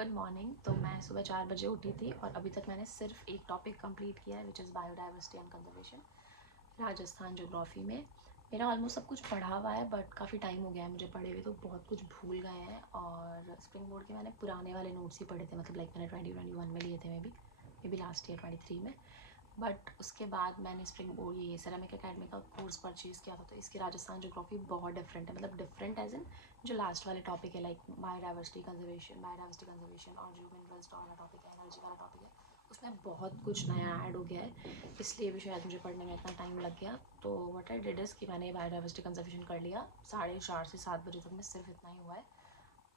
Good morning. तो मैं सुबह 4 बजे उठी थी और अभी तक मैंने सिर्फ एक टॉपिक कंप्लीट किया है, which is biodiversity and conservation, Rajasthan geography में। मेरा ऑलमोस्ट सब कुछ पढ़ा हुआ है, बट काफ़ी टाइम हो गया है मुझे पढ़े हुए, तो बहुत कुछ भूल गए हैं। और स्प्रिंग बोर्ड के मैंने पुराने वाले नोट्स ही पढ़े थे, मतलब लाइक मैंने 2021 में लिए थे, मे बी लास्ट ईयर 23 में। बट उसके बाद मैंने स्प्रिंग बोर्ड ये सेरामिक एकेडमी का कोर्स परचेज़ किया था, तो इसकी राजस्थान ज्योग्राफी बहुत डिफरेंट है, मतलब डिफरेंट एज इन जो लास्ट वाले टॉपिक है, लाइक बायोडाइवर्सिटी कंजर्वेशन और जो मिनरल्स वाला टॉपिक है, एनर्जी वाला टॉपिक है, उसमें बहुत कुछ नया ऐड हो गया है, इसलिए भी शायद मुझे पढ़ने में इतना टाइम लग गया। तो व्हाट आई डिड इज़ कि मैंने बायोडाइवर्सिटी कंजर्वेशन कर लिया, 4:30 से 7 बजे तक में सिर्फ इतना ही हुआ है।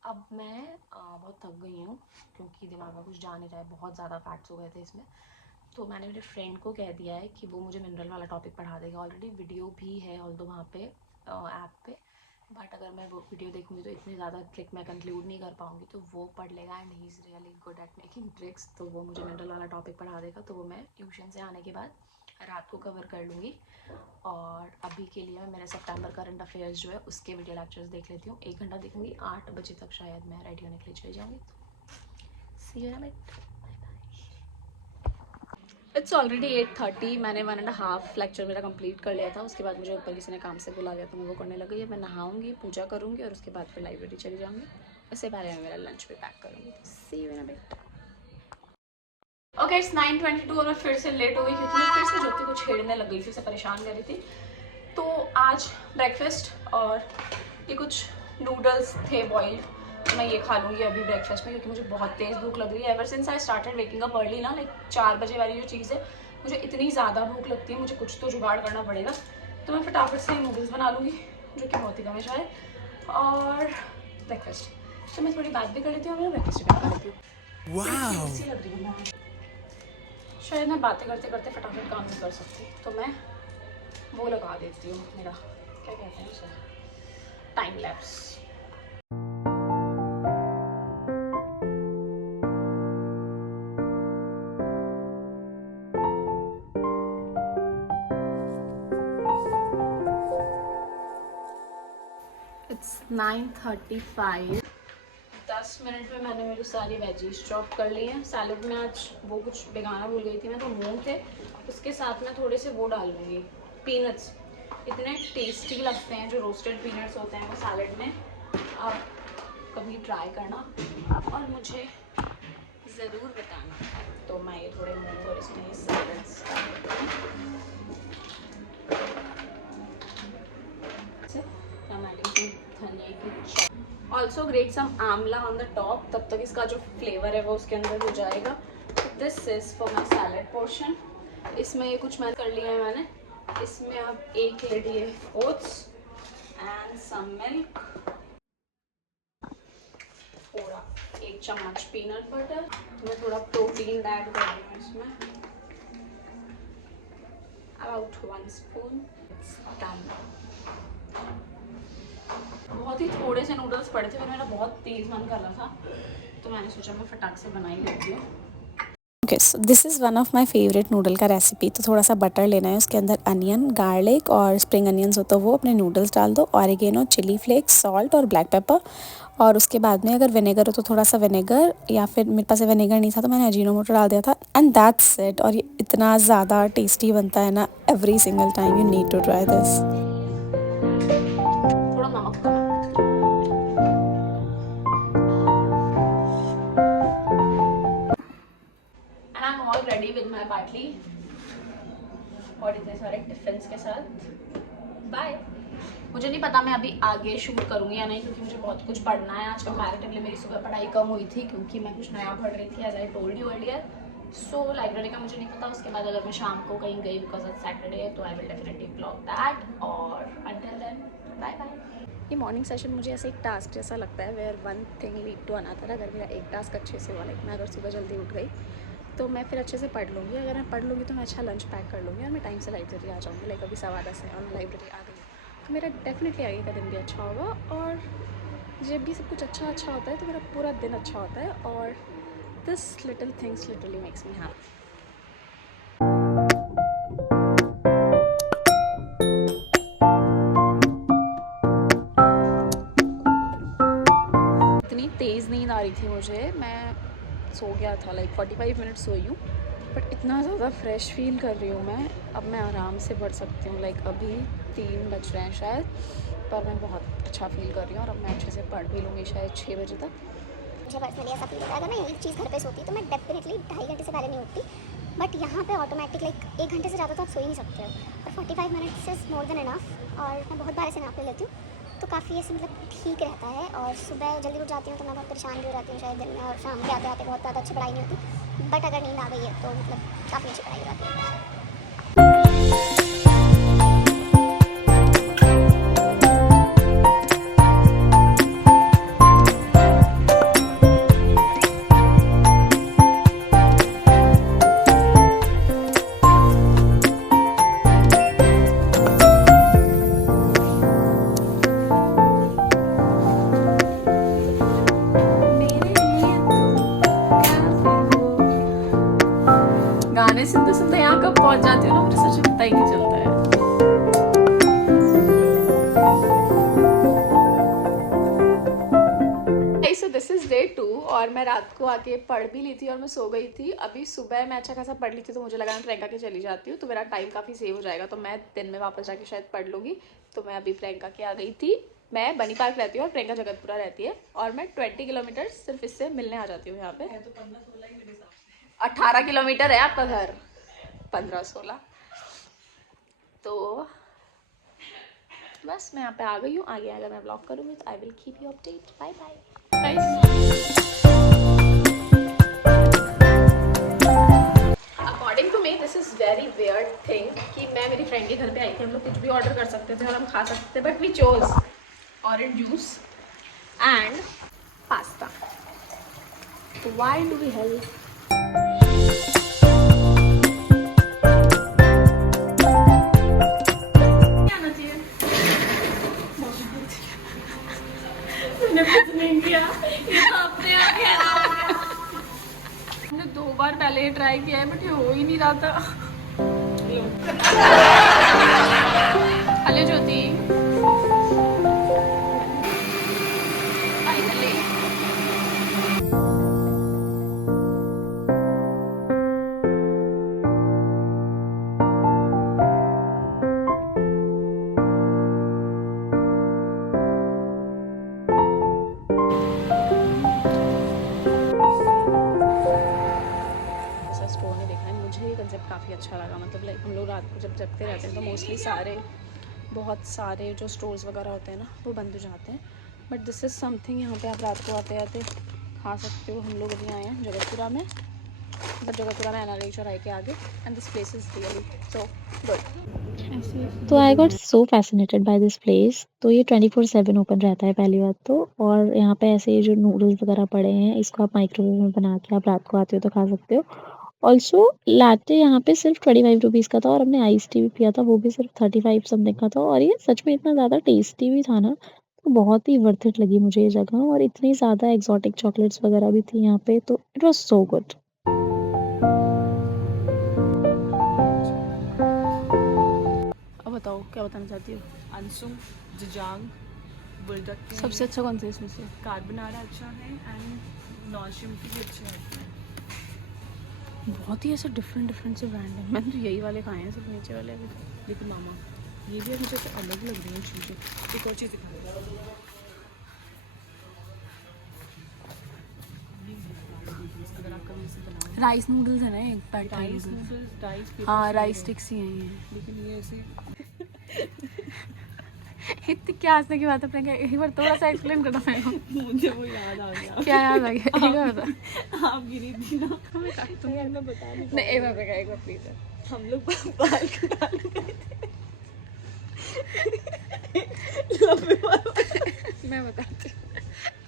अब मैं बहुत थक गई हूँ क्योंकि दिमाग में कुछ जा नहीं रहा है, बहुत ज़्यादा फैक्ट्स हो गए थे इसमें। तो मैंने मेरे फ्रेंड को कह दिया है कि वो मुझे मिनरल वाला टॉपिक पढ़ा देगा। ऑलरेडी वीडियो भी है ऑल्दो वहाँ पे ऐप पे, बट अगर मैं वो वीडियो देखूँगी तो इतनी ज़्यादा ट्रिक मैं कंक्लूड नहीं कर पाऊँगी, तो वो पढ़ लेगा and he is really good at making tricks. तो वो मुझे मिनरल वाला टॉपिक पढ़ा देगा, तो वो मैं ट्यूशन से आने के बाद रात को कवर कर लूँगी। और अभी के लिए मैं मेरे सितंबर करंट अफेयर्स जो है उसके वीडियो लेक्चर्स देख लेती हूँ, 1 घंटा देखूँगी, 8 बजे तक शायद मैं रेडी होने के लिए चली जाऊँगी। तो see you in a bit. It's already 8:30। मैंने 1.5 लेक्चर मेरा कंप्लीट कर लिया था, उसके बाद मुझे ऊपर किसी ने काम से बुला लिया, तो मैं वो करने लगी है। मैं नहाऊंगी, पूजा करूँगी और उसके बाद फिर लाइब्रेरी चली जाऊँगी। उससे पहले मैं मेरा लंच भी पैक करूँगी। See you in a bit. Okay, it's 9:22 और मैं फिर से लेट हो गई क्योंकि मैं फिर से ज्योति को छेड़ने लग गई थी, उसे परेशान कर रही थी। तो आज ब्रेकफास्ट और ये कुछ नूडल्स थे बॉइल्ड, तो मैं ये खा लूँगी अभी ब्रेकफास्ट में, क्योंकि मुझे बहुत तेज़ भूख लग रही है। Ever since I started waking up early ना, लाइक 4 बजे वाली जो चीज़ है, मुझे इतनी ज़्यादा भूख लगती है, मुझे कुछ तो जुगाड़ करना पड़ेगा। तो मैं फटाफट से नूडल्स बना लूँगी, जो कि बहुत ही कम है, और ब्रेकफास्ट। तो मैं थोड़ी बात भी कर लेती हूँ और मैं ब्रेकफास्ट भी बना लेती हूँ। सी लग रही है, शायद मैं बातें करते करते फटाफट काम नहीं कर सकती, तो मैं वो लगा देती हूँ, मेरा क्या कहते हैं उसे, टाइम लैप्स। इट्स 9:35। 10 मिनट में मैंने मेरी सारी वेजीज चॉप कर ली हैं। सैलड में आज वो कुछ भिगाना भूल गई थी मैं, तो मूंग थे, उसके साथ में थोड़े से वो डाल लूँगी, पीनट्स। इतने टेस्टी लगते हैं जो रोस्टेड पीनट्स होते हैं वो सैलड में, आप कभी ट्राई करना और मुझे ज़रूर बताना। तो मैं ये थोड़े मूंग और इसमें ये सैलड्स धनिया की, ऑल्सो ग्रेट सम आंवला ऑन द टॉप, तब तक इसका जो फ्लेवर है वो उसके अंदर हो जाएगा। This is for my salad portion. इसमें ये कुछ मैंने कर लिया है मैंने। इसमें अब 1 लिए ओट्स एंड सम मिल्क, थोड़ा 1 चम्मच पीनट बटर, मैं थोड़ा प्रोटीन ऐड कर रही हूँ इसमें, अबाउट 1 स्पून। बहुत ही थोड़े से नूडल्स पड़े थे, फिर मेरा बहुत तेज़ मन कर रहा था, तो मैंने सोचा मैं फटाक से बना ही लेती हूँ। Okay, so this is one of my favourite noodle का रेसिपी। तो थोड़ा सा बटर लेना है, उसके अंदर अनियन, गार्लिक और स्प्रिंग अनियंस हो तो वो, अपने नूडल्स डाल दो, ऑरिगेनो, चिली फ्लेक्स, सॉल्ट और ब्लैक पेपर। और उसके बाद में अगर विनेगर हो तो थोड़ा सा विनेगर, या फिर मेरे पास विनेगर नहीं था तो मैंने अजीनोमोटो डाल दिया था, एंड दैट्स इट। और ये इतना ज़्यादा टेस्टी बनता है ना, every single time you need to try this. थोड़ा नमक कम है। And I am all ready with my partly और इतने सारे टिफिन्स के साथ। बाय। मुझे नहीं पता मैं अभी आगे शूट करूँगी या नहीं, क्योंकि मुझे बहुत कुछ पढ़ना है आज। कंपैरेटिवली मेरी सुबह पढ़ाई कम हुई थी क्योंकि मैं कुछ नया पढ़ रही थी, as I told you earlier. So library का मुझे नहीं पता। उसके बाद अगर मैं शाम को कहीं गई बिकॉज ऑफ सैटरडे, तो I will definitely blog that. और अंटिल देन बाय बाय। ये मॉर्निंग सेशन मुझे ऐसे एक टास्क जैसा लगता है, where one thing lead to another. अगर मेरा एक टास्क अच्छे से हुआ, लाइक मैं अगर सुबह जल्दी उठ गई तो मैं फिर अच्छे से पढ़ लूँगी। अगर मैं पढ़ लूँगी तो मैं अच्छा लंच पैक कर लूँगी और मैं टाइम से लाइब्रेरी आ जाऊँगी। लाइक अभी 7:15 है और मैं लाइब्रेरी आ गई, तो मेरा डेफिनेटली आगे का दिन भी अच्छा होगा। और जब भी सब कुछ अच्छा होता है तो मेरा पूरा दिन अच्छा होता है। और this little things literally makes me happy. इतनी तेज़ नींद आ रही थी मुझे, मैं सो गया था, लाइक 45 मिनट्स सोई हूँ, बट इतना ज़्यादा फ्रेश फील कर रही हूँ मैं। अब मैं आराम से पढ़ सकती हूँ। लाइक अभी 3 बज रहे हैं शायद, पर मैं बहुत अच्छा फील कर रही हूँ और अब मैं अच्छे से पढ़ भी लूँगी शायद 6 बजे तक। मुझे पर्सनली ऐसा फील होता है, अगर मैं एक चीज़ घर पे सोती तो मैं डेफिनेटली 2.5 घंटे से पहले नहीं उठती, बट यहाँ पे ऑटोमेटिक लाइक 1 घंटे से ज़्यादा तो आप सो ही नहीं सकते हो, और 45 minutes is more than enough. और मैं बहुत बार ऐसे नाप ले लेती हूँ, तो काफ़ी ऐसे मतलब ठीक रहता है। और सुबह जल्दी उठ जाती हूँ तो मैं बहुत परेशान भी हो जाती हूँ शायद दिन में, और शाम के आते आते बहुत ज़्यादा अच्छी पढ़ाई नहीं होती, बट अगर नींद आ गई है तो मतलब काफ़ी अच्छी पढ़ाई हो जाती है। गाने सुनते सुनते यहाँ कब पहुँच जाती हूँ ना, मुझे सच में पता ही नहीं चलता है। So this is day 2 और मैं रात को आके पढ़ भी ली थी और मैं सो गई थी। अभी सुबह मैं अच्छा खासा पढ़ ली थी, तो मुझे लगा मैं प्रियंका के चली जाती हूँ तो मेरा टाइम काफ़ी सेव हो जाएगा, तो मैं दिन में वापस जाके शायद पढ़ लूँगी। तो मैं अभी प्रियंका के आ गई थी। मैं बनी पार्क रहती हूँ और प्रियंका जगतपुरा रहती है, और मैं 20 किलोमीटर सिर्फ इससे मिलने आ जाती हूँ यहाँ पे। 18 किलोमीटर है आपका घर, 15-16। तो बस मैं यहाँ पे आ गई हूँ। आगे अगर मैं ब्लॉग करूँगी तो I will keep you update. Bye bye. According to me this is very weird thing कि मैं मेरी फ्रेंड के घर पे आई थी, हम लोग कुछ भी ऑर्डर कर सकते थे और हम खा सकते थे, but we chose orange juice and pasta. तो व्हाई डू वी हेल्प? हमने 2 बार पहले ये ट्राई किया है बट ये हो ही नहीं रहा था। हेलो ज्योति। फाइनली काफ़ी अच्छा लगा। मतलब लाइक हम लोग रात को जब जगते रहते हैं तो मोस्टली बहुत सारे जो स्टोर्स वगैरह होते हैं ना वो बंद हो जाते हैं, बट दिस इज़ समथिंग यहाँ पे आप रात को आते आते खा सकते हो। हम लोग अभी आए हैं जगतपुरा में, बट जगतपुरा में NRI चौराहे के आगे, and this place is really so good. तो I got so fascinated by this place. तो ये 24/7 ओपन रहता है पहली बात तो, और यहाँ पे ऐसे जो नूडल्स वगैरह पड़े हैं इसको आप माइक्रोवेव में बना के आप रात को आते हो तो खा सकते हो। ऑल्सो लाटे यहाँ पे सिर्फ 25 रुपीज़ का था, और हमने आइस टी भी पिया था, वो भी सिर्फ 35 समथिंग का था, और ये सच में इतना ज़्यादा टेस्टी भी था ना, तो बहुत ही वर्थ इट लगी मुझे ये जगह। और इतनी ज़्यादा एक्सोटिक चॉकलेट्स वगैरह भी थी यहाँ पे, तो इट वॉज सो गुड। अब बताओ क्या बताना चाहती हो? अंशुम, जजांग, बुलडक सबसे अच्छा कौन सा है इसमें से? कार्बोनारा अच्छा है एंड नॉन शिम्पी भी अच्छे होते हैं। बहुत ही ऐसे डिफरेंट से ब्रांड है। मैंने तो यही वाले खाए हैं, सिर्फ नीचे वाले अभी। लेकिन मामा ये भी मुझे तो अलग लग रही हैं चीज़ें। एक और चीज़ दिखाओ, अगर आप कभी इसे बनाओ। राइस नूडल्स है ना एक पैकेट। राइस नूडल्स, राइस, हाँ राइस स्टिक्स ही हैं ये। लेकिन ये ऐसे इतनी क्या हंसने की बात है प्रियंका, एक बार थोड़ा सा एक्सप्लेन करना मेरे को। मुझे वो याद आ गया। क्या याद आ गया? एक बार बता। आप गिरी थी ना, मैं बता नहीं नहीं एक बार प्लीज। हम लोग बाल कटाने गए थे। लंबे बाल। मैं बताती हूँ।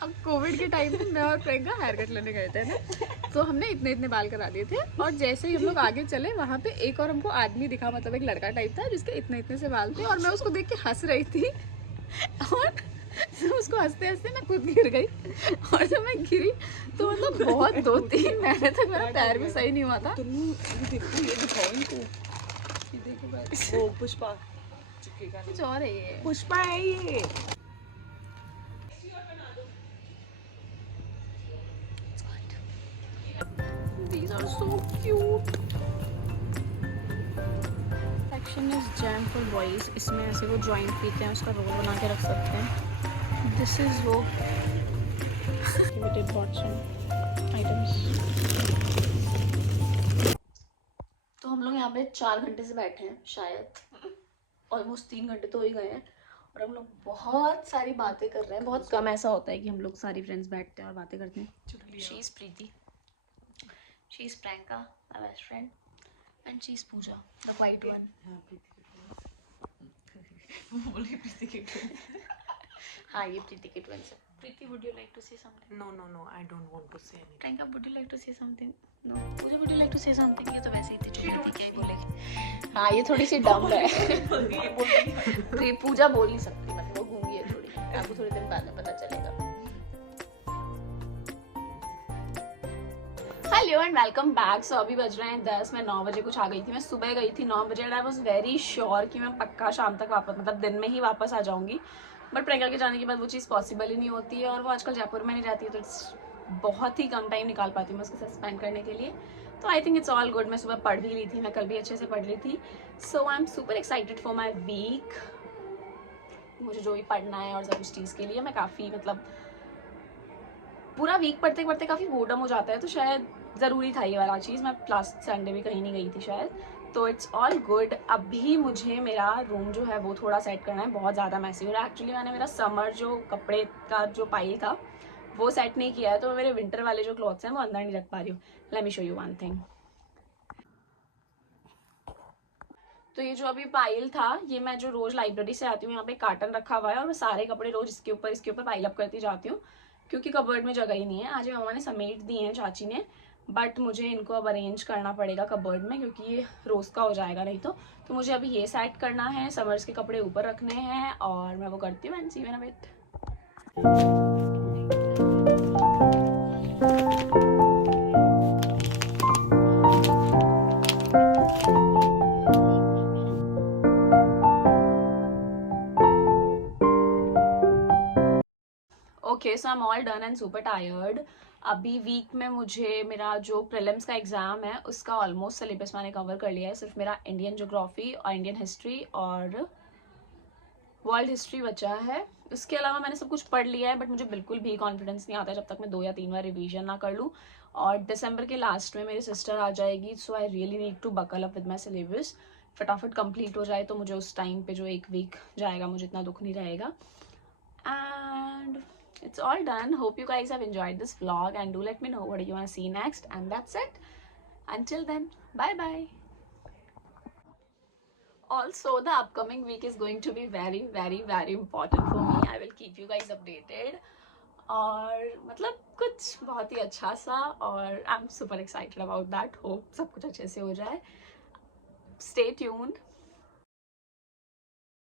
अब कोविड के टाइम पे मैं और प्रियंका हेयर कट लेने गए थे ना, तो हमने इतने बाल करा लिए थे, और जैसे ही हम लोग आगे चले वहाँ पे एक और हमको आदमी दिखा, मतलब एक लड़का टाइप था जिसके इतने से बाल थे, और मैं उसको देख के हंस रही थी, और उसको हंसते हंसते मैं खुद गिर गई, और जब मैं गिरी तो मतलब बहुत 2-3 महीने तक मेरा पैर भी सही नहीं हुआ था। देखो ये दिखाओ इनको, ये देखो गाइस, वो पुष्पा चिपकेगा। कुछ और है ये, पुष्पा है ये। These are so cute. Section is jam for boys. इसमें ऐसे वो जॉइंट पीते हैं, उसका रोल बना के रख सकते हैं. This is वो limited boxing items. तो हम लोग यहाँ पे 4 घंटे से बैठे हैं, शायद ऑलमोस्ट 3 घंटे तो हो ही गए हैं, और हम लोग बहुत सारी बातें कर रहे हैं. बहुत कम ऐसा होता है कि हम लोग सारी फ्रेंड्स बैठते हैं और बातें करते हैं. She is Priti, she is Priyanka my best friend, and she is Pooja the white one. बोली प्रीति के twins. हाँ, ये प्रीति के twins है. प्रीति, would you like to say something? No, I don't want to say anything. Priyanka, would you like to say something? No. Puja, would you like to say something? ये तो वैसे ही थी, क्या ही बोलेगी. हाँ, ये थोड़ी सी डम है. ये पूजा बोल नहीं सकती, मतलब वो गूंगी है थोड़ी. आपको थोड़ी देर बाद में पता चलेगा. Hello and welcome back. So अभी बज रहे हैं 10. मैं 9 बजे कुछ आ गई थी. मैं सुबह गई थी 9 बजे and I was very sure कि मैं पक्का शाम तक वापस, मतलब दिन में ही वापस आ जाऊंगी. बट प्रियंका के जाने के बाद वो चीज़ पॉसिबल ही नहीं होती है, और वो आजकल जयपुर में नहीं रहती है, तो इट्स बहुत ही कम टाइम निकाल पाती हूँ मैं उसके साथ स्पेंड करने के लिए. तो I think it's all good. मैं सुबह पढ़ भी ली थी, मैं कल भी अच्छे से पढ़ ली थी. So I am super excited for my week. मुझे जो भी पढ़ना है और सब उस चीज़ के लिए मैं काफ़ी, मतलब पूरा वीक पढ़ते पढ़ते काफ़ी बोर्डम हो जाता है, तो शायद ज़रूरी था ये वाला चीज़. मैं लास्ट संडे भी कहीं नहीं गई थी शायद. तो इट्स ऑल गुड. अभी मुझे मेरा रूम जो है वो थोड़ा सेट करना है. बहुत ज़्यादा मैसी हो रहा है. एक्चुअली मैंने मेरा समर जो कपड़े का जो पाइल था वो सेट नहीं किया है, तो मैं मेरे विंटर वाले जो क्लॉथ्स हैं वो अंदर नहीं रख पा रही हूँ. Let me show you one thing. तो ये जो अभी पाइल था, ये मैं जो रोज़ लाइब्रेरी से आती हूँ, यहाँ पे कार्टन रखा हुआ है, और मैं सारे कपड़े रोज़ इसके ऊपर पाइल अप करती जाती हूँ, क्योंकि कबर्ड में जगह ही नहीं है. आज मामा ने समेट दी हैं चाची ने, बट मुझे इनको अब अरेंज करना पड़ेगा कबर्ड में, क्योंकि ये रोज़ का हो जाएगा नहीं तो. मुझे अभी ये सेट करना है, समर्स के कपड़े ऊपर रखने हैं, और मैं वो करती हूँ. And see you in a bit. Okay, so I am all done and super tired. अभी वीक में मुझे मेरा जो प्रीलिम्स का एग्ज़ाम है उसका ऑलमोस्ट सिलेबस मैंने कवर कर लिया है. सिर्फ मेरा इंडियन ज्योग्राफी और इंडियन हिस्ट्री और वर्ल्ड हिस्ट्री बचा है. उसके अलावा मैंने सब कुछ पढ़ लिया है, बट मुझे बिल्कुल भी कॉन्फिडेंस नहीं आता जब तक मैं 2 या 3 बार रिवीजन ना कर लूँ. और दिसंबर के लास्ट में मेरी सिस्टर आ जाएगी, so I really need to buckle up with my syllabus. फटाफट कंप्लीट हो जाए तो मुझे उस टाइम पे जो 1 वीक जाएगा मुझे इतना दुख नहीं रहेगा. And it's all done. Hope you guys have enjoyed this vlog, and do let me know what you want to see next. And that's it. Until then, bye bye. Also, the upcoming week is going to be very, very, very important for me. I will keep you guys updated. और मतलब कुछ बहुत ही अच्छा सा, और आई am super excited about that. Hope सब कुछ अच्छे से हो जाए. Stay tuned.